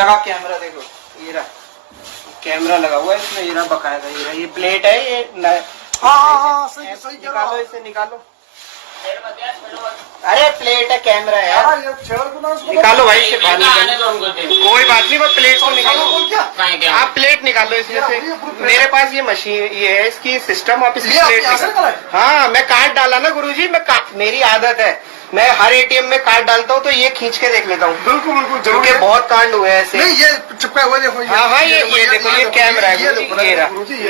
लगा कैमरा, देखो ये रहा कैमरा लगा हुआ है इसमें, ये रहा बकायदा, ये रहा, ये प्लेट है ये। हाँ सही सही निकालो इसे, निकालो। अरे प्लेट है, कैमरा है यार, निकालो भाई इसे बाहर निकालो। कोई बात नहीं, वो प्लेट को निकालो, आप प्लेट निकालो इसमें से। मेरे पास ये मशीन ये है, इसकी सिस्टम, आप इसकी प्लेट निकालो। हाँ मैं कार्ड डाला ना गुरुजी, मेरी आदत है, मैं हर एटीएम में कार्ड डालता हूँ तो ये खींच के देख लेता हूँ। बिल्कुल बिल्कुल जरूर, क्योंकि बहुत कांड हुए हैं ऐसे। नहीं ये चिपका हुआ देखो। हाँ हाँ ये देखो, ये कैमरा है,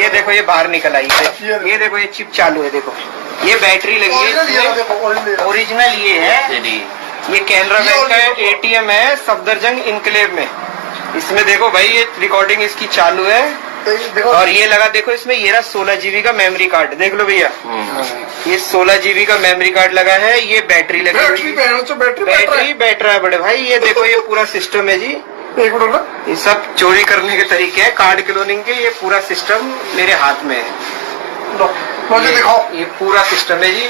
ये देखो ये बाहर निकल आई है, ये देखो ये चिप चालू है, देखो ये बैटरी लगी है, ओरिजिनल ये है। ये कैनरा बैंक का एटीएम है सफदरजंग इनक्लेव में। इसमें देखो भाई ये रिकॉर्डिंग इसकी चालू है, और ये लगा देखो इसमें, ये रहा 16 GB का मेमोरी कार्ड, देख लो भैया, ये 16 GB का मेमोरी कार्ड लगा है, ये बैटरी लगी हुई है, बैटरी बैठ रहा है बड़े भाई। ये देखो ये पूरा सिस्टम है जी, एक मिनट ना, ये सब चोरी करने के तरीके हैं कार्ड क्लोनिंग के, ये पूरा सिस्टम मेरे हाथ में है। मुझे दिखाओ, ये पूरा सिस्टम है जी,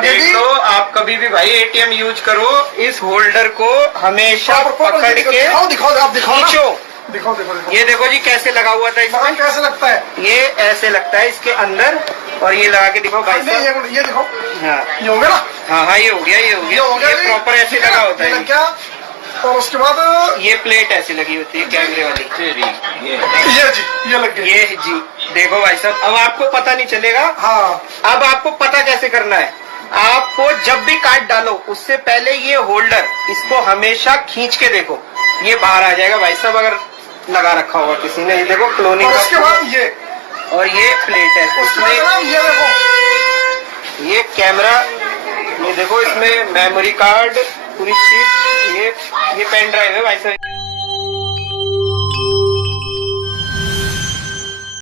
देख लो। आप कभी भी भाई एटीएम यूज करो, इस होल्डर को हमेशा पकड़ के खींचो। दिखाओ देखो, ये देखो जी कैसे लगा हुआ था इसमें, कैसे लगता है, ये ऐसे लगता है इसके अंदर, और ये लगा के दिखाओ भाई साहब। ये देखो, हाँ ये हो गया ना, हाँ हाँ ये हो गया, ये हो गया, ये प्रॉपर ऐसे लगा होता है क्या। और उसके बाद ये प्लेट ऐसी लगी होती है कैमरे वाली, ये जी ये लग गया, ये जी देखो भाई साहब। अब आपको पता नहीं चलेगा, हाँ अब आपको पता कैसे करना है, आपको जब भी कार्ड डालो उससे पहले ये होल्डर, इसको हमेशा खींच के देखो, ये बाहर आ जाएगा भाई साहब, अगर लगा रखा होगा किसी ने। ये देखो क्लोनिंग, और उसके बाद ये, और ये प्लेट है उसमें, ये देखो ये कैमरा, ये देखो इसमें मेमोरी कार्ड पूरी चीज, ये पेन ड्राइव है भाई साहब।